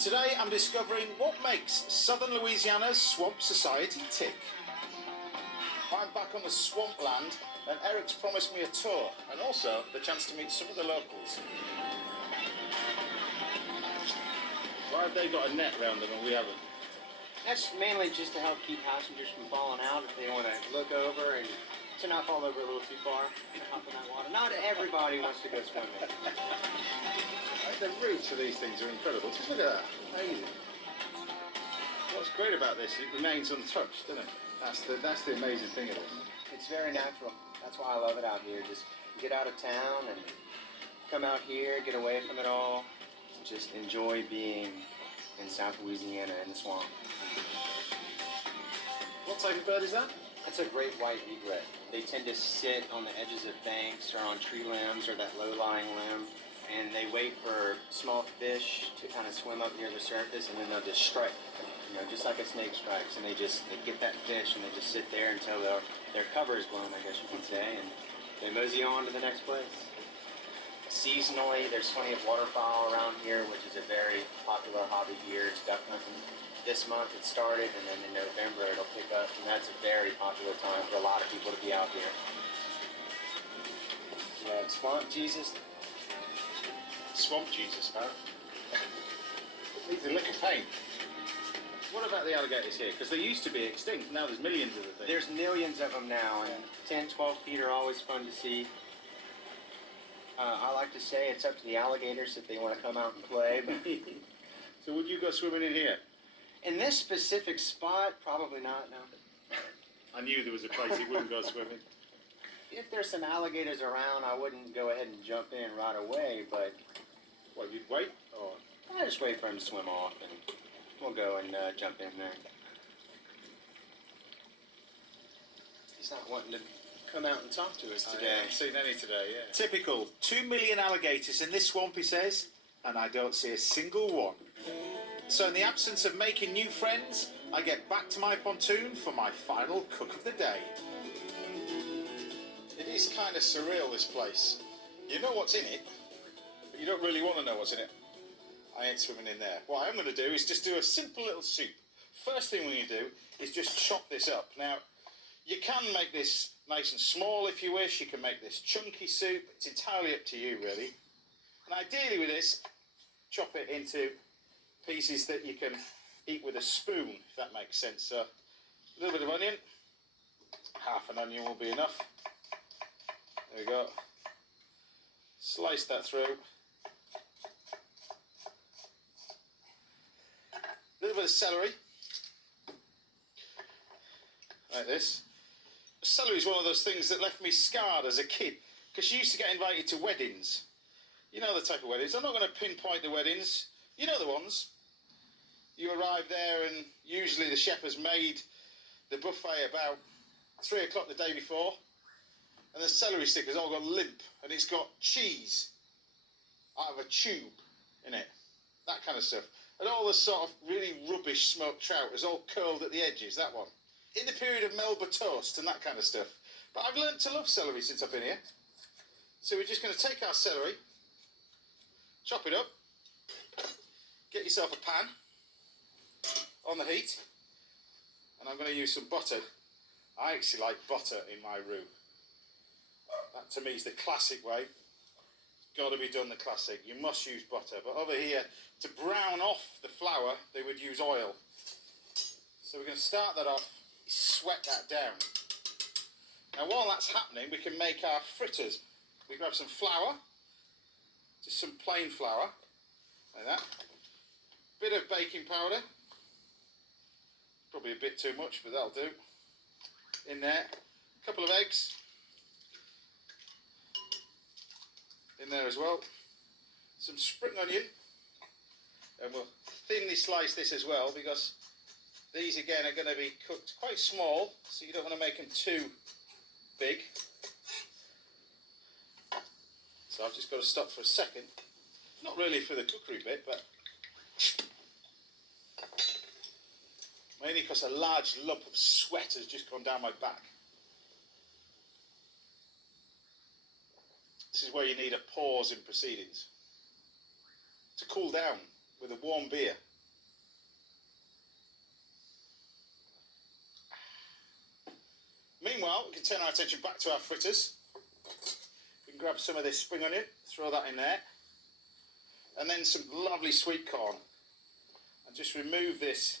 Today I'm discovering what makes southern Louisiana's swamp society tick. I'm back on the swampland and Eric's promised me a tour and also the chance to meet some of the locals. Why have they got a net round them and we haven't? That's mainly just to help keep passengers from falling out if they want to look over and to not fall over a little too far and hop in that water. Not everybody wants to go swimming. The roots of these things are incredible. Just look at that. Amazing. What's great about this, it remains untouched, doesn't it? That's the amazing thing of it. It's very natural. That's why I love it out here. Just get out of town and come out here, get away from it all, and just enjoy being in South Louisiana in the swamp. What type of bird is that? That's a great white egret. They tend to sit on the edges of banks or on tree limbs or that low-lying limb, and they wait for small fish to kind of swim up near the surface, and then they'll just strike, just like a snake strikes, and they get that fish, and they just sit there until their cover is blown, I guess you can say, and they mosey on to the next place. Seasonally, there's plenty of waterfowl around here, which is a very popular hobby here. It's duck hunting. This month it started, and then in November it'll pick up, and that's a very popular time for a lot of people to be out here. Yeah, Swamp Jesus. Swamp Jesus, huh? Needs a lick of paint. What about the alligators here? Because they used to be extinct. Now there's millions of them. There's millions of them now, and 10, 12 feet are always fun to see. I like to say it's up to the alligators if they want to come out and play. But so would you go swimming in here? In this specific spot, probably not, no. I knew there was a place you wouldn't go swimming. If there's some alligators around, I wouldn't go ahead and jump in right away, but... What, you'd wait? Or... I just wait for him to swim off, and we'll go and jump in there. He's not wanting to come out and talk to us today. I haven't seen any today, yeah. Typical. 2 million alligators in this swamp, he says, and I don't see a single one. So in the absence of making new friends, I get back to my pontoon for my final cook of the day. It is kind of surreal, this place. You know what's in it, but you don't really want to know what's in it. I ain't swimming in there. What I'm going to do is just do a simple little soup. First thing we're going to do is just chop this up. Now, you can make this nice and small if you wish. You can make this chunky soup. It's entirely up to you, really. And ideally with this, chop it into pieces that you can eat with a spoon, if that makes sense. So, a little bit of onion. Half an onion will be enough. There we go. Slice that through. A little bit of celery. Like this. Celery is one of those things that left me scarred as a kid, because you used to get invited to weddings. You know the type of weddings. I'm not going to pinpoint the weddings. You know the ones. You arrive there and usually the chef has made the buffet about 3 o'clock the day before. And the celery stick has all got limp, and it's got cheese out of a tube in it. That kind of stuff. And all the sort of really rubbish smoked trout is all curled at the edges, that one. In the period of Melba toast and that kind of stuff. But I've learned to love celery since I've been here. So we're just going to take our celery, chop it up, get yourself a pan on the heat, and I'm going to use some butter. I actually like butter in my roux. That to me is the classic way. Got to be done the classic. You must use butter. But over here, to brown off the flour, they would use oil. So we're going to start that off, sweat that down. Now while that's happening, we can make our fritters. We grab some flour, just some plain flour, like that. Bit of baking powder. Probably a bit too much, but that'll do. In there. A couple of eggs. In there as well. Some spring onion. And we'll thinly slice this as well, because these again are going to be cooked quite small, so you don't want to make them too big. So I've just got to stop for a second. Not really for the cookery bit, but mainly because a large lump of sweat has just gone down my back. This is where you need a pause in proceedings. To cool down with a warm beer. Meanwhile, we can turn our attention back to our fritters. We can grab some of this spring onion, throw that in there, and then some lovely sweet corn. And just remove this